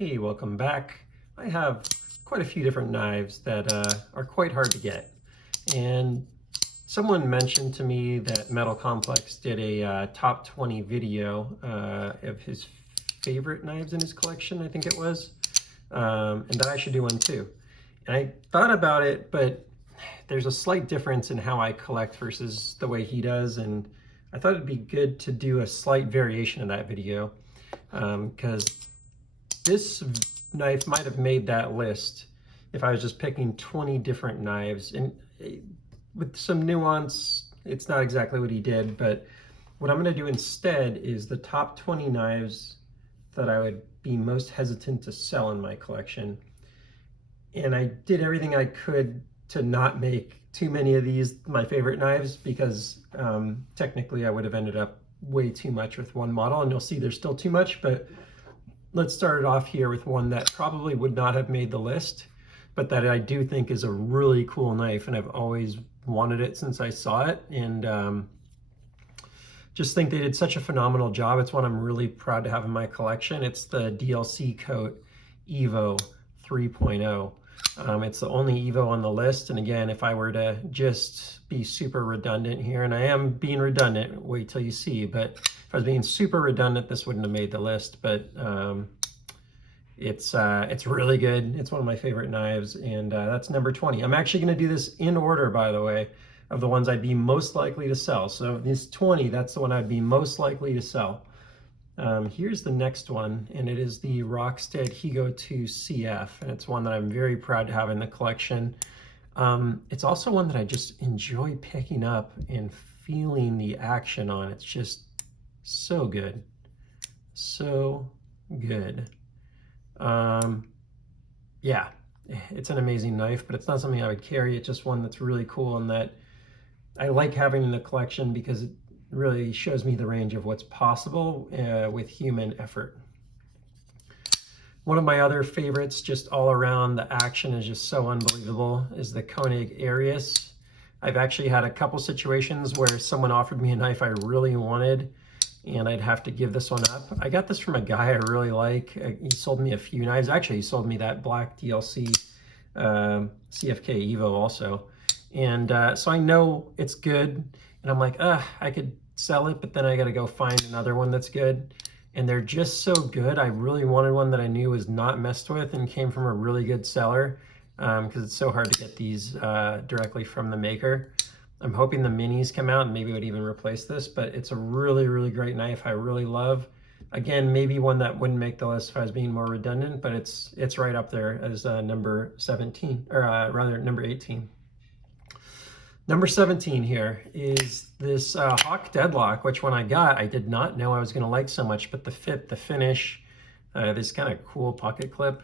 Hey, welcome back. I have quite a few different knives that are quite hard to get. And someone mentioned to me that Metal Complex did a top 20 video of his favorite knives in his collection, I think it was, and that I should do one too. And I thought about it, but there's a slight difference in how I collect versus the way he does, and I thought it'd be good to do a slight variation of that video because this knife might have made that list if I was just picking 20 different knives. And with some nuance, it's not exactly what he did, but what I'm going to do instead is the top 20 knives that I would be most hesitant to sell in my collection. And I did everything I could to not make too many of these my favorite knives because technically I would have ended up way too much with one model, and you'll see there's still too much, but let's start it off here with one that probably would not have made the list, but that I do think is a really cool knife, and I've always wanted it since I saw it, and just think they did such a phenomenal job. It's one I'm really proud to have in my collection. It's the DLC Coat Evo 3.0. It's the only Evo on the list, and again, if I were to just be super redundant here, and I am being redundant, wait till you see, but if I was being super redundant, this wouldn't have made the list, but it's really good. It's one of my favorite knives, and that's number 20. I'm actually going to do this in order, by the way, of the ones I'd be most likely to sell. So this 20, that's the one I'd be most likely to sell. Here's the next one, and it is the Rockstead Higo 2 CF, and it's one that I'm very proud to have in the collection. It's also one that I just enjoy picking up and feeling the action on. It's just so good. So good. Yeah, it's an amazing knife, but it's not something I would carry. It's just one that's really cool and that I like having in the collection because it really shows me the range of what's possible with human effort. One of my other favorites, just all around, the action is just so unbelievable, is the Koenig Arius. I've actually had a couple situations where someone offered me a knife I really wanted, and I'd have to give this one up. I got this from a guy I really like. He sold me a few knives. Actually, he sold me that black DLC CFK Evo also. And so I know it's good, and I'm like, I could sell it, but then I got to go find another one that's good. And they're just so good. I really wanted one that I knew was not messed with and came from a really good seller, because it's so hard to get these directly from the maker. I'm hoping the minis come out and maybe it would even replace this, but it's a really, really great knife I really love. Again, maybe one that wouldn't make the list if I was being more redundant, but it's right up there as number 17, or rather number 18. Number 17 here is this Hawk Deadlock, which when I got, I did not know I was going to like so much, but the fit, the finish, this kind of cool pocket clip,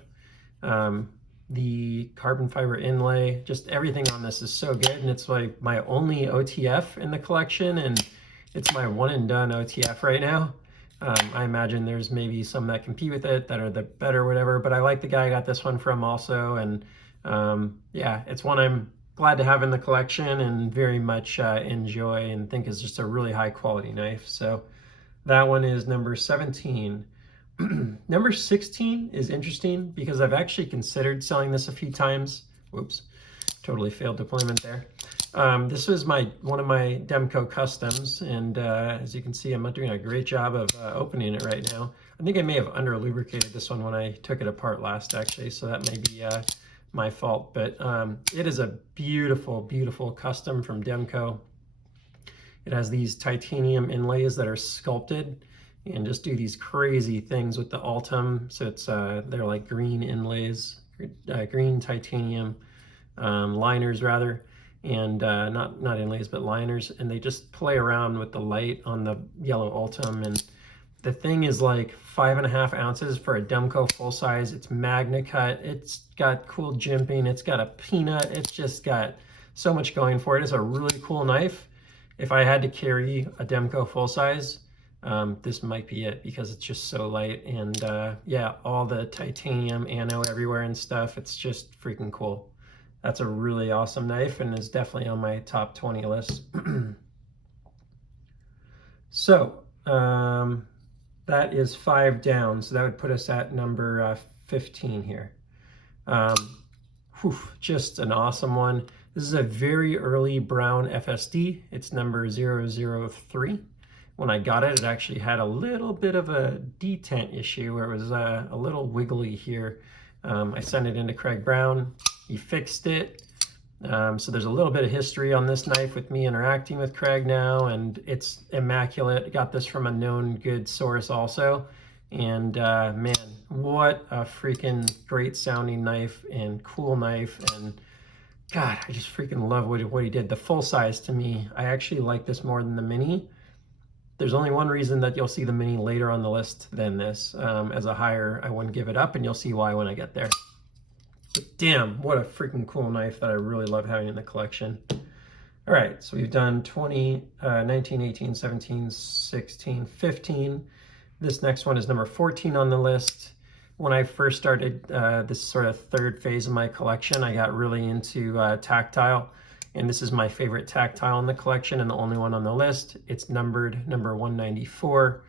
the carbon fiber inlay, just everything on this is so good, and it's like my only OTF in the collection, and it's my one and done OTF right now. I imagine there's maybe some that compete with it that are the better whatever, but I like the guy I got this one from also, and yeah, it's one I'm glad to have in the collection and very much enjoy and think is just a really high quality knife. So that one is number 17. Number 16 is interesting because I've actually considered selling this a few times. Whoops, totally failed deployment there. This was one of my Demco customs, and as you can see, I'm not doing a great job of opening it right now. I think I may have under lubricated this one when I took it apart last, actually, so that may be my fault, but it is a beautiful, beautiful custom from Demco. It has these titanium inlays that are sculpted and just do these crazy things with the Autumn. So it's they're like green inlays, green titanium liners rather, and not inlays but liners, and they just play around with the light on the yellow Autumn. And the thing is like 5.5 ounces for a Demco full size. It's magna cut. It's got cool jimping. It's got a peanut. It's just got so much going for it. It's a really cool knife. If I had to carry a Demco full size, this might be it because it's just so light, and yeah, all the titanium anno everywhere and stuff. It's just freaking cool. That's a really awesome knife and is definitely on my top 20 list. So That is 5 down, so that would put us at number 15 here. Just an awesome one. This is a very early brown FSD. It's number 003. When I got it, it actually had a little bit of a detent issue where it was a little wiggly here. I sent it into Craig Brown. He fixed it. So there's a little bit of history on this knife with me interacting with Craig now, and it's immaculate. Got this from a known good source also. And man, what a freaking great sounding knife and cool knife. And God, I just freaking love what he did. The full size, to me, I actually like this more than the mini. There's only one reason that you'll see the mini later on the list than this. As a higher, I wouldn't give it up, and you'll see why when I get there. But damn, what a freaking cool knife that I really love having in the collection. All right, so we've done 20, 19, 18, 17, 16, 15. This next one is number 14 on the list. When I first started this sort of third phase of my collection, I got really into Tactile. And this is my favorite Tactile in the collection and the only one on the list. It's numbered number 194.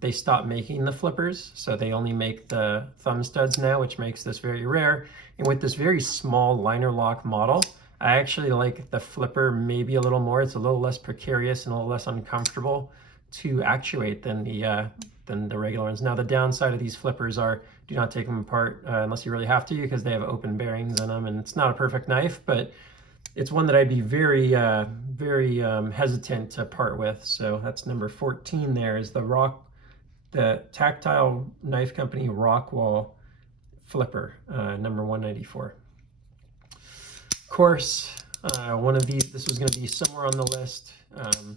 They stopped making the flippers, so they only make the thumb studs now, which makes this very rare. And with this very small liner lock model, I actually like the flipper maybe a little more. It's a little less precarious and a little less uncomfortable to actuate than the regular ones. Now, the downside of these flippers are do not take them apart unless you really have to, because they have open bearings in them, and it's not a perfect knife, but it's one that I'd be very hesitant to part with. So that's number 14 there, is the Tactile Knife Company Rockwall flipper, number 194. Of course, one of these, this was going to be somewhere on the list.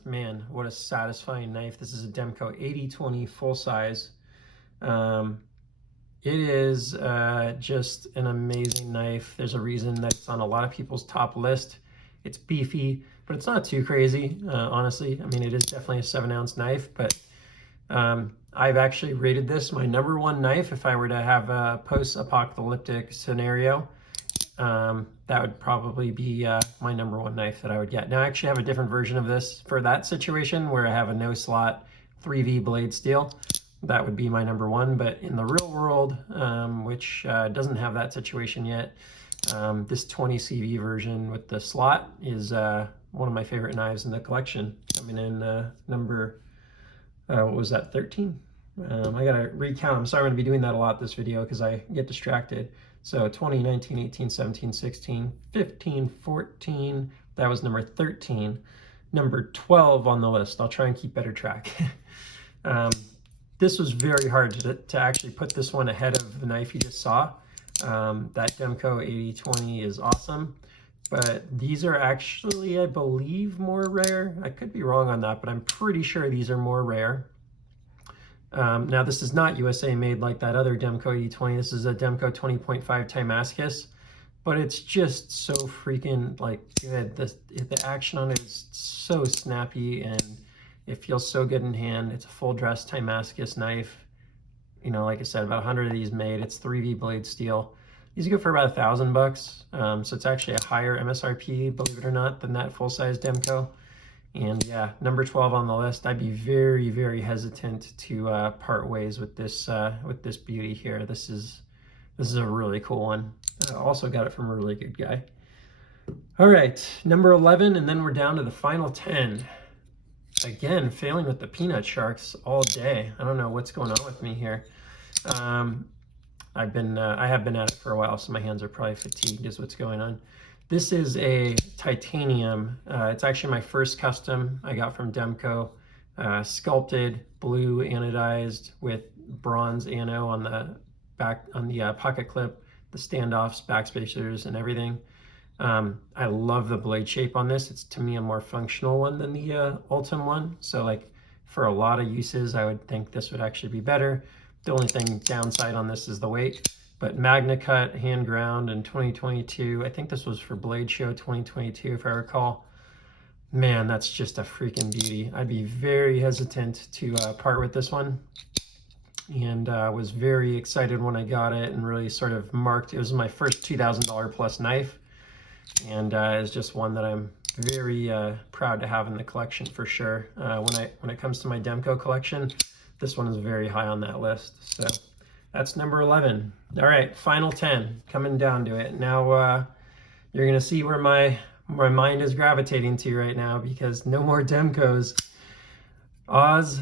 Man, what a satisfying knife. This is a Demco 8020 full size. It is just an amazing knife. There's a reason that it's on a lot of people's top list. It's beefy, but it's not too crazy, honestly. I mean, it is definitely a 7-ounce knife, but I've actually rated this my number 1 knife if I were to have a post-apocalyptic scenario. That would probably be my number 1 knife that I would get. Now, I actually have a different version of this for that situation where I have a no-slot 3V blade steel. That would be my number 1, but in the real world, which doesn't have that situation yet, this 20 CV version with the slot is one of my favorite knives in the collection. Coming in number, what was that, 13? I gotta recount. I'm sorry, I'm gonna be doing that a lot this video because I get distracted. So 20, 19, 18, 17, 16, 15, 14, that was number 13. Number 12 on the list. I'll try and keep better track. This was very hard to actually put this one ahead of the knife you just saw. That Demco 8020 is awesome, but these are actually, I believe, more rare. I could be wrong on that, but I'm pretty sure these are more rare. Now, this is not USA made like that other Demco 8020. This is a Demco 20.5 Tiemascus, but it's just so freaking like good. The action on it is so snappy and it feels so good in hand. It's a full dress Tiemascus knife. You know, like I said, about 100 of these made. It's 3V blade steel. These go for about $1,000. So it's actually a higher MSRP, believe it or not, than that full-size Demco. And yeah, number 12 on the list. I'd be very, very hesitant to part ways with this beauty here. This is a really cool one. I also got it from a really good guy. All right, number 11, and then we're down to the final 10. Again, failing with the peanut sharks all day. I don't know what's going on with me here. I have been at it for a while, so my hands are probably fatigued is what's going on. This is a titanium. It's actually my first custom I got from Demco. Sculpted, blue anodized with bronze ano on the back, on the pocket clip, the standoffs, backspacers, and everything. I love the blade shape on this. It's, to me, a more functional one than the Autumn one. So like for a lot of uses, I would think this would actually be better. The only thing downside on this is the weight, but Magna Cut, hand ground in 2022. I think this was for Blade Show 2022, if I recall. Man, that's just a freaking beauty. I'd be very hesitant to part with this one. And was very excited when I got it and really sort of marked, it was my first $2,000 plus knife. And it's just one that I'm very proud to have in the collection for sure. When it comes to my Demco collection, this one is very high on that list. So that's number 11. All right, final 10, coming down to it. Now you're gonna see where my mind is gravitating to right now, because no more Demcos. Oz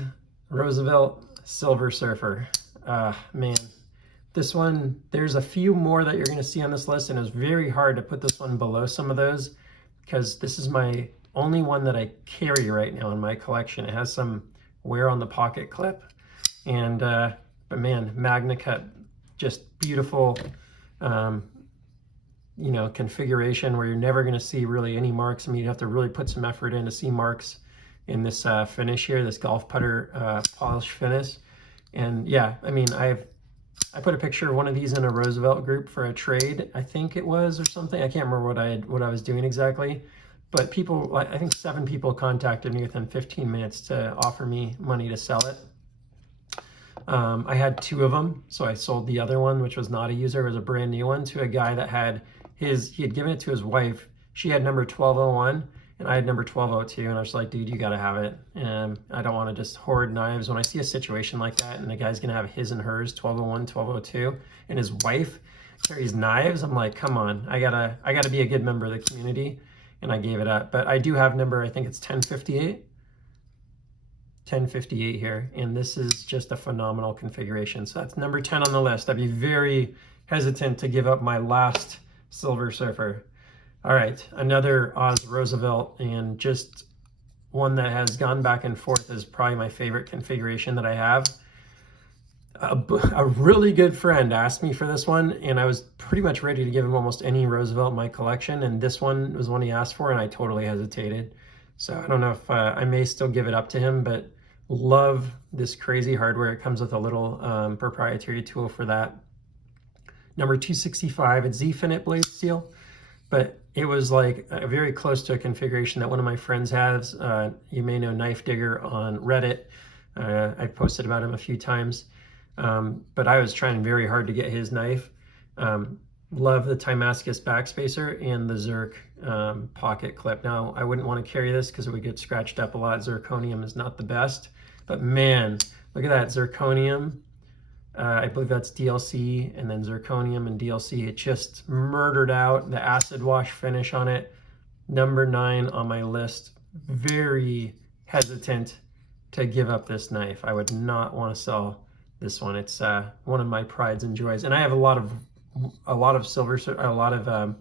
Roosevelt Silver Surfer. Man, this one, there's a few more that you're gonna see on this list, and it's very hard to put this one below some of those, because this is my only one that I carry right now in my collection. It has some wear on the pocket clip, and but man, Magna Cut, just beautiful, you know, configuration where you're never going to see really any marks. I mean, you have to really put some effort in to see marks in this finish here, this golf putter polish finish. And yeah, I mean, I put a picture of one of these in a Roosevelt group for a trade, I think it was, or something. I can't remember what I was doing exactly. But people, I think 7 people contacted me within 15 minutes to offer me money to sell it. I had 2 of them, so I sold the other one, which was not a user. It was a brand new one, to a guy that had he had given it to his wife. She had number 1201, and I had number 1202, and I was like, dude, you gotta have it. And I don't want to just hoard knives. When I see a situation like that, and the guy's gonna have his and hers, 1201, 1202, and his wife carries knives, I'm like, come on, I gotta be a good member of the community. And I gave it up. But I do have number, I think it's 1058. 1058 here, and this is just a phenomenal configuration. So that's number 10 on the list. I'd be very hesitant to give up my last Silver Surfer. All right, another Oz Roosevelt, and just one that has gone back and forth, is probably my favorite configuration that I have. A really good friend asked me for this one, and I was pretty much ready to give him almost any Roosevelt in my collection, and this one was one he asked for, and I totally hesitated. So I don't know if I may still give it up to him, but love this crazy hardware. It comes with a little proprietary tool for that. Number 265, it's Z-Finite blade steel, but it was like very close to a configuration that one of my friends has. You may know Knife Digger on Reddit. I've posted about him a few times. But I was trying very hard to get his knife. Love the Tiemascus backspacer and the Zirc pocket clip. Now, I wouldn't want to carry this because it would get scratched up a lot. Zirconium is not the best, but man, look at that zirconium. I believe that's DLC, and then zirconium and DLC. It just murdered out the acid wash finish on it. Number 9 on my list. Very hesitant to give up this knife. I would not want to sell this one. It's one of my prides and joys, and I have a lot of silver, a lot of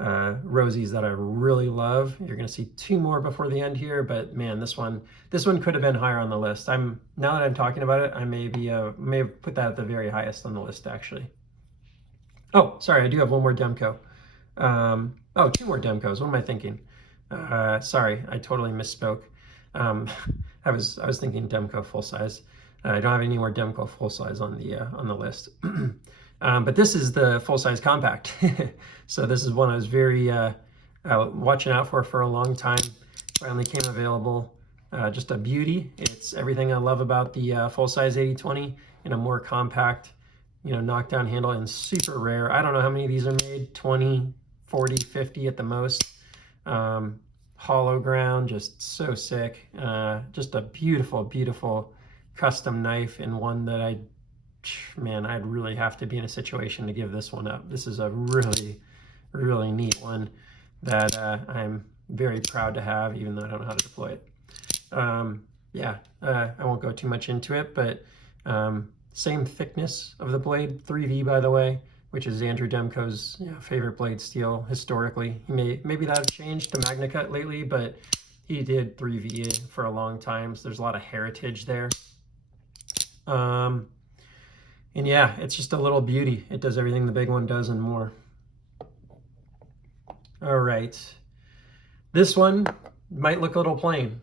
rosies that I really love. You're going to see 2 more before the end here, but man, this one could have been higher on the list. Now that I'm talking about it, I may have put that at the very highest on the list, actually. Oh, sorry, I do have one more Demco. 2 more Demcos. What am I thinking? Sorry, I totally misspoke. I was thinking Demco full size. I don't have any more Demco full size on the list. But this is the full-size compact. So this is one I was very watching out for a long time. Finally came available. Just a beauty. It's everything I love about the full-size 80/20 in a more compact, you know, knockdown handle, and super rare. I don't know how many of these are made, 20, 40, 50 at the most. Hollow ground, just so sick. Just a beautiful, beautiful custom knife, and one that I'd really have to be in a situation to give this one up. This is a really, really neat one that I'm very proud to have, even though I don't know how to deploy it. I won't go too much into it, but same thickness of the blade, 3V by the way, which is Andrew Demco's favorite blade steel historically. Maybe that has changed to Magna Cut lately, but he did 3V for a long time, so there's a lot of heritage there. And yeah, it's just a little beauty. It does everything the big one does and more. All right. This one might look a little plain.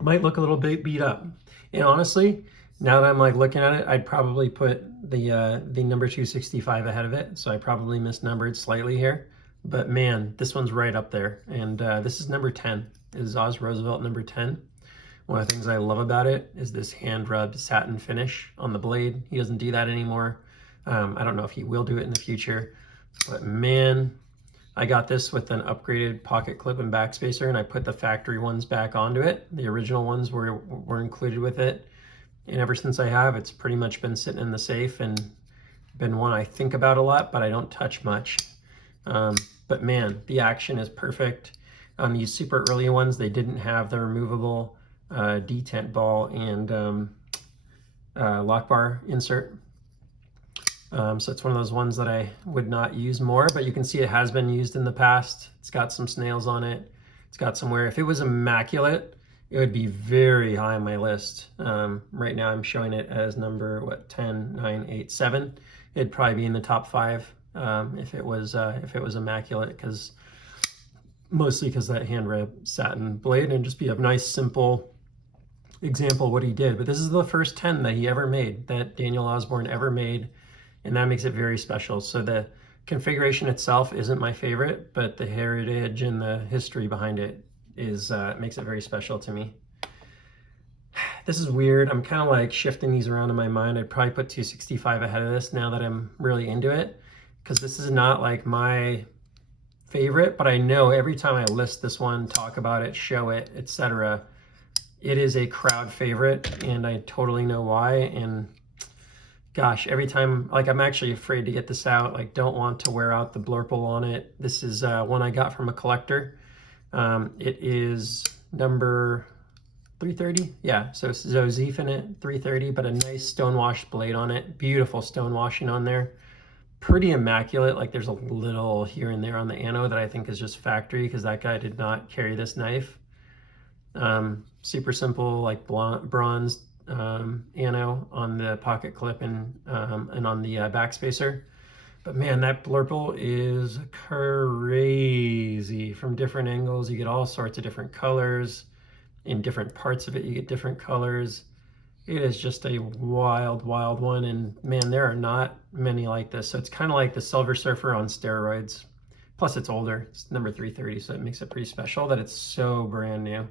Might look a little bit beat up. And honestly, now that I'm like looking at it, I'd probably put the number 265 ahead of it. So I probably misnumbered slightly here. But man, this one's right up there. And this is number 10. This is Oz Roosevelt number 10. One of the things I love about it is this hand-rubbed satin finish on the blade. He doesn't do that anymore. I don't know if he will do it in the future, but man, I got this with an upgraded pocket clip and backspacer, and I put the factory ones back onto it. The original ones were included with it. And ever since I have, it's pretty much been sitting in the safe and been one I think about a lot, but I don't touch much. But man, the action is perfect. On these super early ones, they didn't have the removable detent ball and lock bar insert. So it's one of those ones that I would not use more, but you can see it has been used in the past. It's got some snails on it. It's got some wear. If it was immaculate, it would be very high on my list. Right now I'm showing it as number, 10, 9, 8, 7. It'd probably be in the top 5 if it was immaculate, mostly because that hand wrapped satin blade, and just be a nice simple example of what he did. But this is the first 10 that he ever made, that Daniel Osborne ever made, and that makes it very special. So the configuration itself isn't my favorite, but the heritage and the history behind it is makes it very special to me. This is weird. I'm kind of like shifting these around in my mind. I'd probably put 265 ahead of this now that I'm really into it, because this is not like my favorite, but I know every time I list this one, talk about it, show it, etc., it is a crowd favorite, and I totally know why. And gosh, every time, like, I'm actually afraid to get this out, like, don't want to wear out the blurple on it. This is one I got from a collector. It is number 330, yeah, so Zozif in it, 330, but a nice stonewashed blade on it. Beautiful stonewashing on there. Pretty immaculate, like there's a little here and there on the anode that I think is just factory, because that guy did not carry this knife. Super simple, like bronze ano on the pocket clip and on the backspacer. But man, that blurple is crazy. From different angles, you get all sorts of different colors. In different parts of it, you get different colors. It is just a wild, wild one. And man, there are not many like this. So it's kind of like the Silver Surfer on steroids. Plus it's older, it's number 330, so it makes it pretty special that it's so brand new.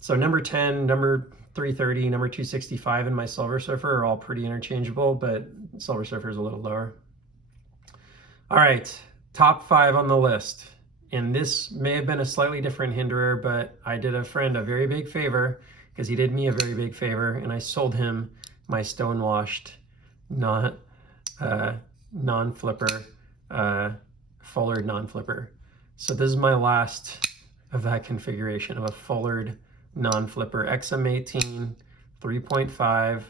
So number 10, number 330, number 265 and my Silver Surfer are all pretty interchangeable, but Silver Surfer is a little lower. All right, top 5 on the list. And this may have been a slightly different Hinderer, but I did a friend a very big favor, because he did me a very big favor, and I sold him my stonewashed, non-flipper, fullered non-flipper. So this is my last of that configuration of a fullered non-flipper XM18 3.5.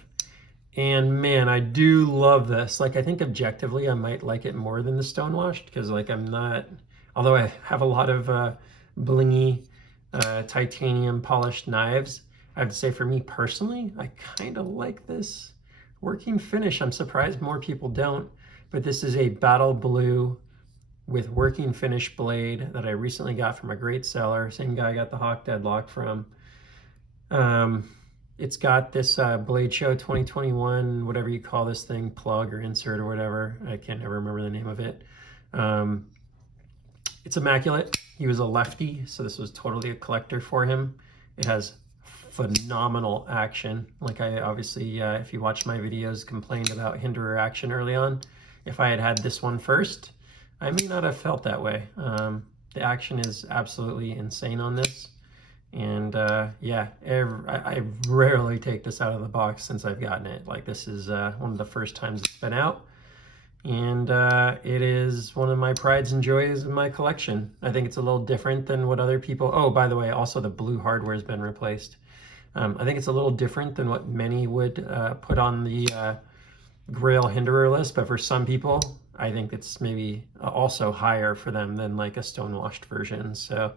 And man, I do love this. Like, I think objectively I might like it more than the stonewashed, because like I'm not, although I have a lot of blingy titanium polished knives, I have to say for me personally, I kind of like this working finish. I'm surprised more people don't, but this is a battle blue with working finish blade that I recently got from a great seller, same guy I got the Hawk Deadlock from. It's got this Blade Show 2021, whatever you call this thing, plug or insert or whatever. I can't ever remember the name of it. It's immaculate. He was a lefty, so this was totally a collector for him. It has phenomenal action. Like, I obviously, if you watch my videos, complained about Hinderer action early on. If I had had this one first, I may not have felt that way. The action is absolutely insane on this. And yeah, I rarely take this out of the box since I've gotten it. Like, this is one of the first times it's been out. And it is one of my prides and joys in my collection. I think it's a little different than what other people... Oh, by the way, also the blue hardware has been replaced. I think it's a little different than what many would put on the Grail Hinderer list, but for some people, I think it's maybe also higher for them than like a stonewashed version. So,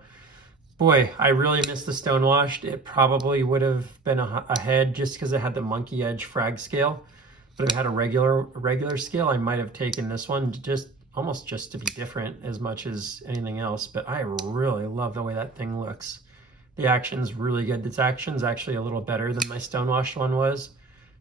boy, I really miss the stonewashed. It probably would have been ahead just because it had the monkey edge frag scale. But if it had a regular scale, I might have taken this one almost just to be different as much as anything else. But I really love the way that thing looks. The action's really good. This action's actually a little better than my stonewashed one was.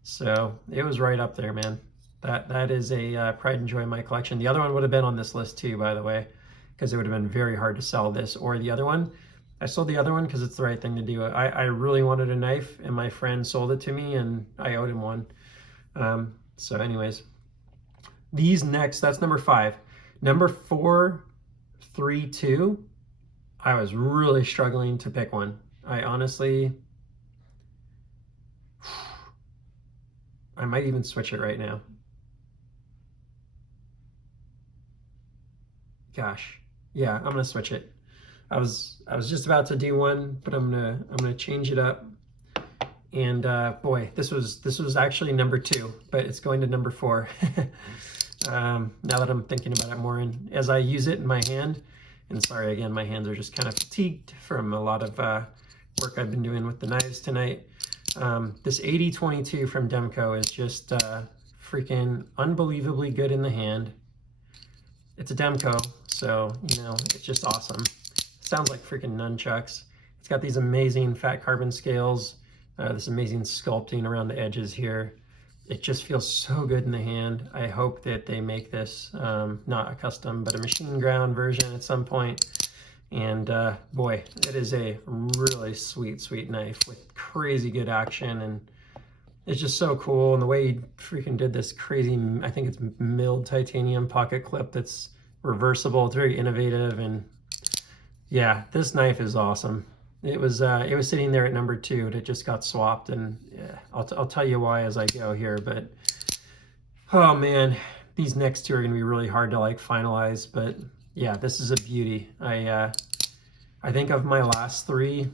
So it was right up there, man. That is a pride and joy in my collection. The other one would have been on this list too, by the way, because it would have been very hard to sell this or the other one. I sold the other one because it's the right thing to do. I really wanted a knife, and my friend sold it to me, and I owed him one. So anyways, these next, that's number 5. Number 4 3, 2, I was really struggling to pick one. I honestly, I might even switch it right now. Gosh, yeah, I'm gonna switch it. I was just about to do one, but I'm gonna change it up. And boy, this was actually number 2, but it's going to number 4. Now that I'm thinking about it more, and as I use it in my hand, and sorry again, my hands are just kind of fatigued from a lot of work I've been doing with the knives tonight. This 8022 from Demco is just freaking unbelievably good in the hand. It's a Demco, so you know, it's just awesome. Sounds like freaking nunchucks. It's got these amazing fat carbon scales, this amazing sculpting around the edges here. It just feels so good in the hand. I hope that they make this not a custom, but a machine ground version at some point. And boy, it is a really sweet knife with crazy good action, and it's just so cool. And the way he freaking did this crazy, I think it's milled titanium pocket clip that's reversible. It's very innovative, and yeah, this knife is awesome. It was sitting there at number 2. It just got swapped, and yeah, I'll tell you why as I go here. But oh man, these next 2 are gonna be really hard to like finalize. But yeah, this is a beauty. I think of my last 3,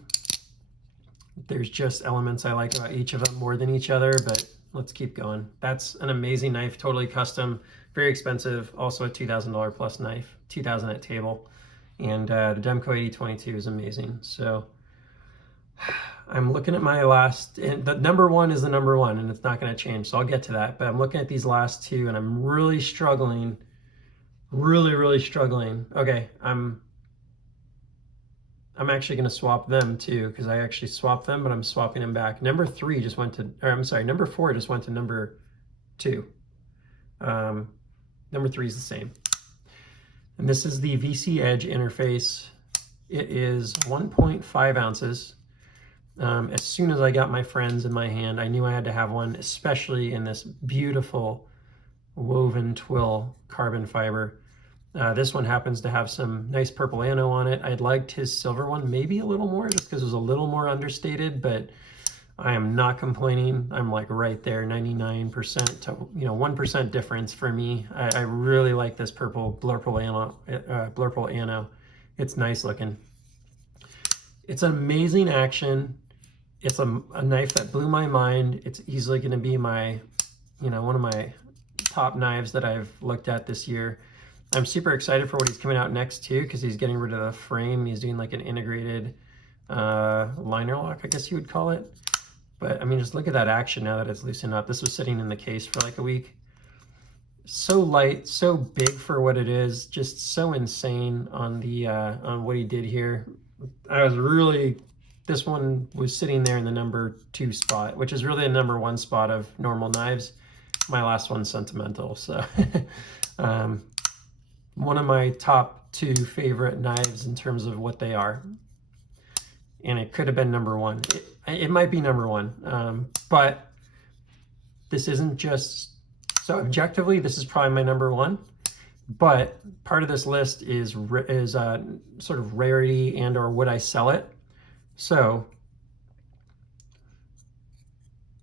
there's just elements I like about each of them more than each other, but let's keep going. That's an amazing knife, totally custom, very expensive, also a $2,000 plus knife, $2,000 at table. And the Demco 8022 is amazing. So I'm looking at my last, and the number 1 is the number 1, and it's not going to change, so I'll get to that. But I'm looking at these last 2, and I'm really struggling, really struggling. Okay, I'm actually going to swap them too, because I actually swapped them, but I'm swapping them back. Number 3 just went to, or I'm sorry, number 4 just went to number 2. Number 3 is the same. And this is the VC Edge interface. It is 1.5 ounces. As soon as I got my friends in my hand, I knew I had to have one, especially in this beautiful woven twill carbon fiber. This one happens to have some nice purple ano on it. I'd liked his silver one maybe a little more, just because it was a little more understated, but I am not complaining. I'm like right there, 99% to 1% difference for me. I really like this purple blurple ano. It's nice looking. It's amazing action. It's a knife that blew my mind. It's easily going to be my, one of my top knives that I've looked at this year. I'm super excited for what he's coming out next too, because he's getting rid of the frame. He's doing like an integrated liner lock, I guess you would call it. But I mean, just look at that action now that it's loosened up. This was sitting in the case for like a week. So light, so big for what it is. Just so insane on the on what he did here. I was really, this one was sitting there in the number 2 spot, which is really the number 1 spot of normal knives. My last one's sentimental, so one of my top 2 favorite knives in terms of what they are. And it could have been number 1. It might be number 1, but this isn't just, so objectively, this is probably my number 1. But part of this list is sort of rarity and or would I sell it? So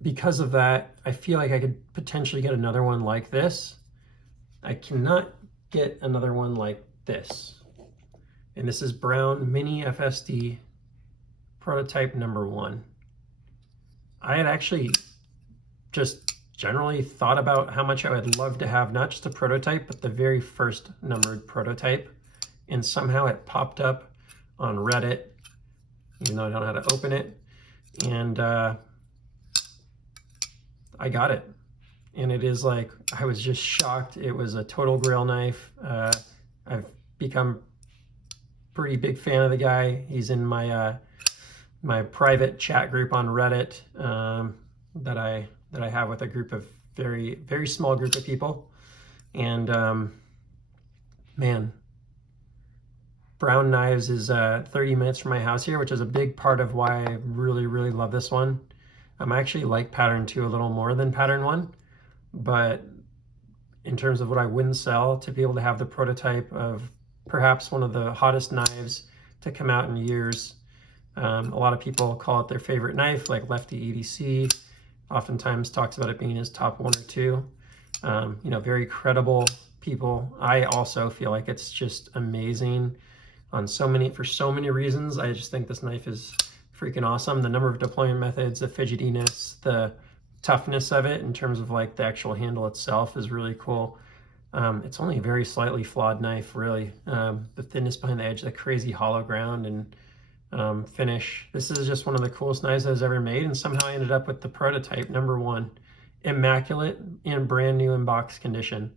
because of that, I feel like I could potentially get another one like this. I cannot get another one like this. And this is Brown Mini FSD prototype number 1. I had actually just generally thought about how much I would love to have not just a prototype, but the very first numbered prototype. And somehow it popped up on Reddit, even though I don't know how to open it. And I got it. And it is like, I was just shocked. It was a total grail knife. I've become pretty big fan of the guy. He's in my my private chat group on Reddit that I have with a group of very small group of people. And man, Brown Knives is 30 minutes from my house here, which is a big part of why I really love this one. I actually like pattern 2 a little more than pattern 1, but in terms of what I wouldn't sell, to be able to have the prototype of perhaps one of the hottest knives to come out in years. A lot of people call it their favorite knife, like Lefty EDC oftentimes talks about it being his top 1 or 2. You know, very credible people. I also feel like it's just amazing on for so many reasons. I just think this knife is freaking awesome. The number of deployment methods, the fidgetiness, the toughness of it in terms of like the actual handle itself is really cool. It's only a very slightly flawed knife, really. The thinness behind the edge, the crazy hollow ground and finish. This is just one of the coolest knives I was ever made, and somehow I ended up with the prototype #1, immaculate and brand new in box condition.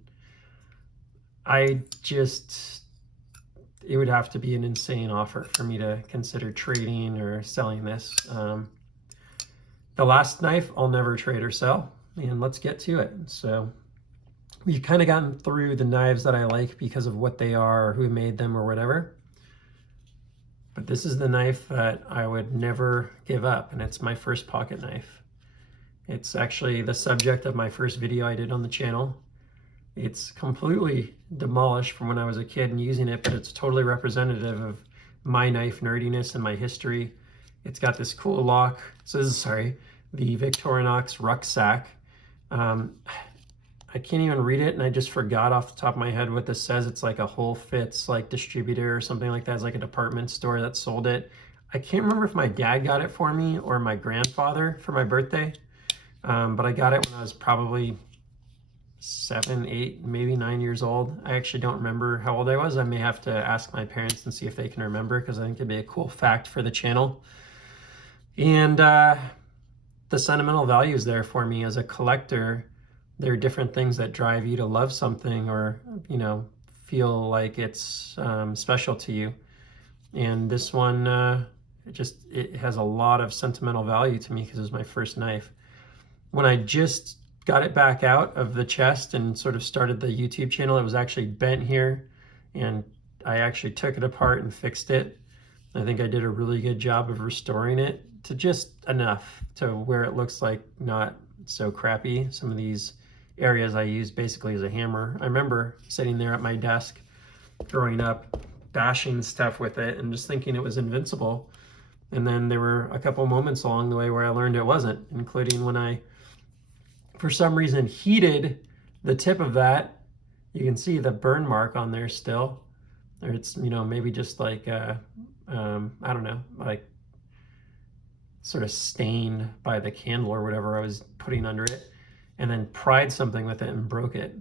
It would have to be an insane offer for me to consider trading or selling this. The last knife I'll never trade or sell, and let's get to it. So we've kind of gotten through the knives that I like because of what they are or who made them or whatever. But this is the knife that I would never give up, and it's my first pocket knife. It's actually the subject of my first video I did on the channel. It's completely demolished from when I was a kid and using it, but it's totally representative of my knife nerdiness and my history. It's got this cool lock. So this is, the Victorinox rucksack. I can't even read it, and I just forgot off the top of my head what this says. It's like a Whole Fits like distributor or something like that. It's like a department store that sold it. I can't remember if my dad got it for me or my grandfather for my birthday, but I got it when I was probably 7, 8, maybe 9 years old. I actually don't remember how old I was. I may have to ask my parents and see if they can remember, because I think it'd be a cool fact for the channel. And the sentimental value is there for me as a collector. There are different things that drive you to love something or, you know, feel like it's special to you. And this one, it has a lot of sentimental value to me because it was my first knife. When I just got it back out of the chest and sort of started the YouTube channel, it was actually bent here, and I actually took it apart and fixed it. I think I did a really good job of restoring it to just enough to where it looks like not so crappy. Some of these areas I used basically as a hammer. I remember sitting there at my desk growing up, bashing stuff with it and just thinking it was invincible. And then there were a couple moments along the way where I learned it wasn't, including when I, for some reason, heated the tip of that. You can see the burn mark on there still. Or it's, you know, maybe just like, I don't know, like sort of stained by the candle or whatever I was putting under it, and then pried something with it and broke it.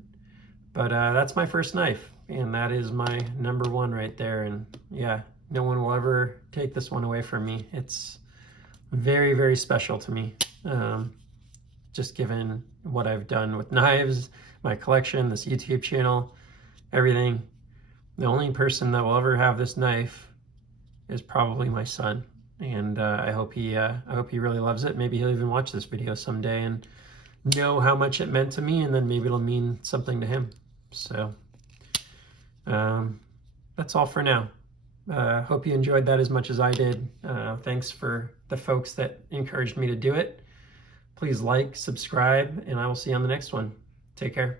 But that's my first knife, and that is my #1 right there. And yeah, no one will ever take this one away from me. It's very, very special to me. Just given what I've done with knives, my collection, this YouTube channel, everything. The only person that will ever have this knife is probably my son. And I hope he really loves it. Maybe he'll even watch this video someday and know how much it meant to me, and then maybe it'll mean something to him. So that's all for now. Hope you enjoyed that as much as I did. Thanks for the folks that encouraged me to do it. Please like, subscribe, and I will see you on the next one. Take care.